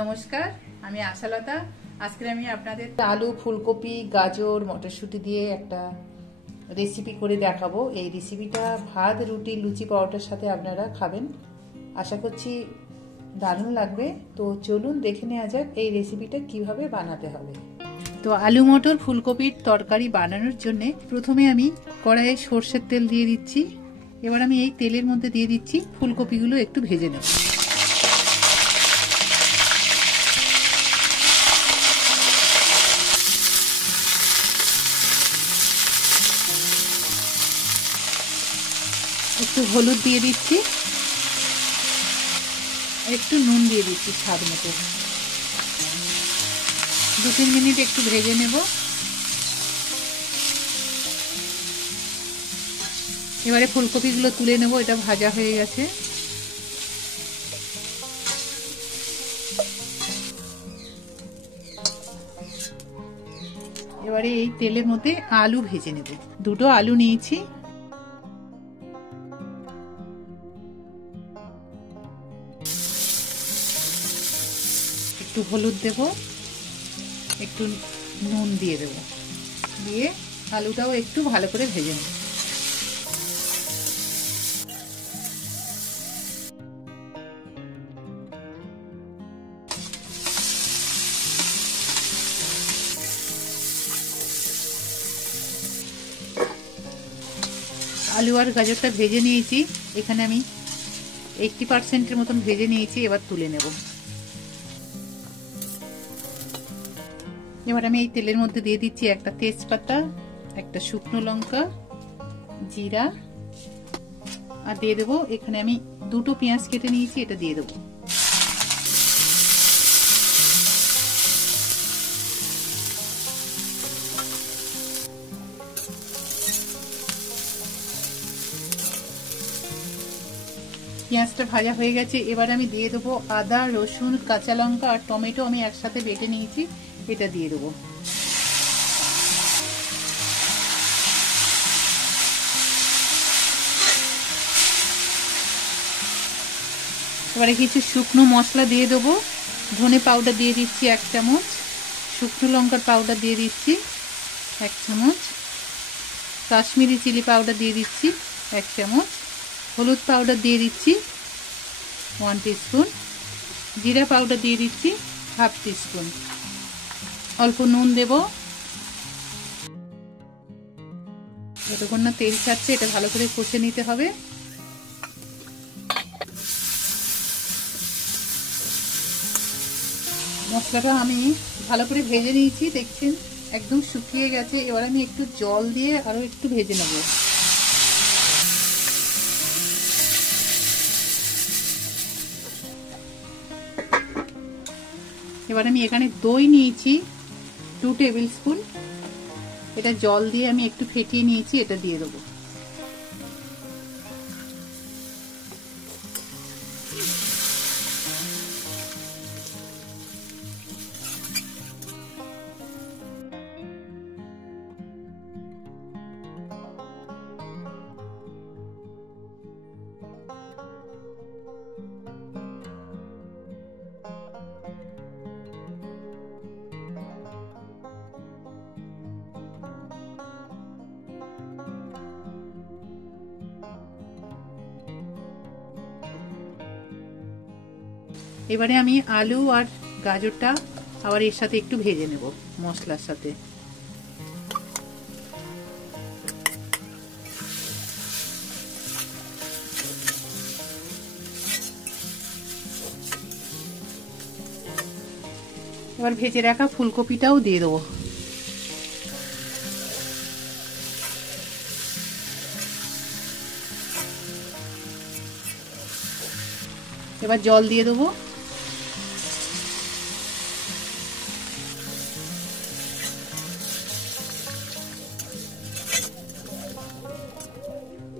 নমস্কার, আমি আশালতা। আজকে আমি আপনাদের আলু, ফুলকপি, গাজর, মটরশুঁটি দিয়ে একটা রেসিপি করে দেখাবো। এই রেসিপিটা ভাত, রুটি, লুচি, পরোটার সাথে আপনারা খাবেন। আশা করছি দারুণ লাগবে। তো চলুন দেখে নেওয়া যাক এই রেসিপিটা কিভাবে বানাতে হবে। তো আলু, মটর, ফুলকপির তরকারি বানানোর জন্য প্রথমে আমি কড়াইয়ে সর্ষের তেল দিয়ে দিচ্ছি। এবার আমি এই তেলের মধ্যে দিয়ে দিচ্ছি ফুলকপিগুলো একটু ভেজে নেব। একটু হলুদ দিয়ে দিচ্ছি, একটু নুন দিয়ে দিচ্ছি স্বাদ মতো। 2-3 মিনিট একটু ভেজে নেব। এবারে ফুলকপিগুলো তুলে নেব, এটা ভাজা হয়ে গেছে। এবারে এই তেলের মধ্যে আলু ভেজে নেব। 2টো আলু নিয়েছি। একটু হলুদ দেব, একটু নুন দিয়ে দেব, দিয়ে আলুটাও একটু ভালো করে ভেজে নেব। আলু আর গাজরটা ভেজে নিয়েছি। এখানে আমি 80% মতন ভেজে নিয়েছি। এবার তুলে নেব। এবার আমি এই তেলের মধ্যে দিয়ে দিচ্ছি একটা তেজপাতা, একটা শুকনো লঙ্কা, জিরা, আর দিয়ে দেবো এখানে আমি 2টো পেঁয়াজ কেটে নিয়েছি, এটা দিয়ে দেবো। পেঁয়াজটা ভাজা হয়ে গেছে। এবার আমি দিয়ে দেবো আদা, রসুন, কাঁচা লঙ্কা আর টমেটো আমি একসাথে বেটে নিয়েছি, এটা দিয়ে দেবো। এবারে কিছু শুকনো মশলা দিয়ে দেবো। ধনে পাউডার দিয়ে দিচ্ছি 1 চামচ, শুকনো লঙ্কার পাউডার দিয়ে দিচ্ছি 1 চামচ, কাশ্মীরি চিলি পাউডার দিয়ে দিচ্ছি 1 চামচ, হলুদ পাউডার দিয়ে দিচ্ছি 1 টিস্পুন, জিরা পাউডার দিয়ে দিচ্ছি 1/2 টিস্পুন, অল্প নুন দেব। যতক্ষণ না তেল ছাড়ছে এটা ভালো করে কষে নিতে হবে। মশলাটা আমি ভালো করে ভেজে নিয়েছি, দেখছেন একদম শুকিয়ে গেছে। এবার আমি একটু জল দিয়ে আরো একটু ভেজে নেব। এবার আমি এখানে দই নিয়েছি 2 টেবিল স্পুন, এটা জল দিয়ে আমি একটু ফেটিয়ে নিয়েছি, এটা দিয়ে দেবো। এবারে আমি আলু আর গাজরটা আবার এর সাথে একটু ভেজে নেব মশলার সাথে। এবার ভেজে রাখা ফুলকপিটাও দিয়ে দেবো। এবার জল দিয়ে দেবো।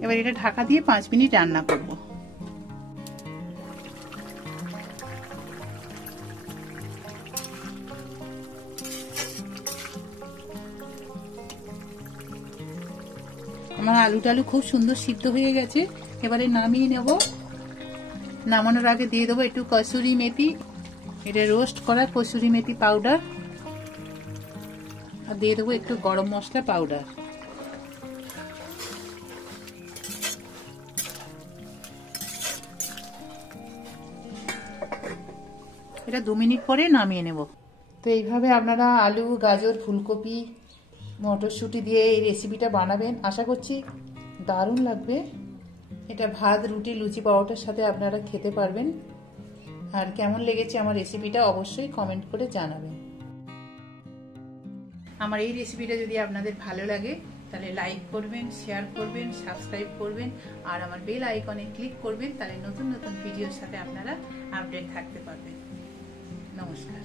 এবার এটা ঢাকা দিয়ে 5 মিনিট রান্না করব। আমার আলু টালু খুব সুন্দর সিদ্ধ হয়ে গেছে। এবারে নামিয়ে নেব। নামানোর আগে দিয়ে দেবো একটু কসুরি মেথি এটা রোস্ট করা কসুরি মেথি পাউডার, আর দিয়ে দেবো একটু গরম মশলা পাউডার। এটা 2 মিনিট পরে নামিয়ে নেব। তো এইভাবে আপনারা আলু, গাজর, ফুলকপি, মটরশুঁটি দিয়ে এই রেসিপিটা বানাবেন, আশা করছি দারুণ লাগবে। এটা ভাত, রুটি, লুচি, পরোটার সাথে আপনারা খেতে পারবেন। আর কেমন লেগেছে আমার রেসিপিটা অবশ্যই কমেন্ট করে জানাবেন। আমার এই রেসিপিটা যদি আপনাদের ভালো লাগে তাহলে লাইক করবেন, শেয়ার করবেন, সাবস্ক্রাইব করবেন, আর আমার বেল আইকনে ক্লিক করবেন, তাহলে নতুন নতুন ভিডিওর সাথে আপনারা আপডেট থাকতে পারবেন। নমস্কার।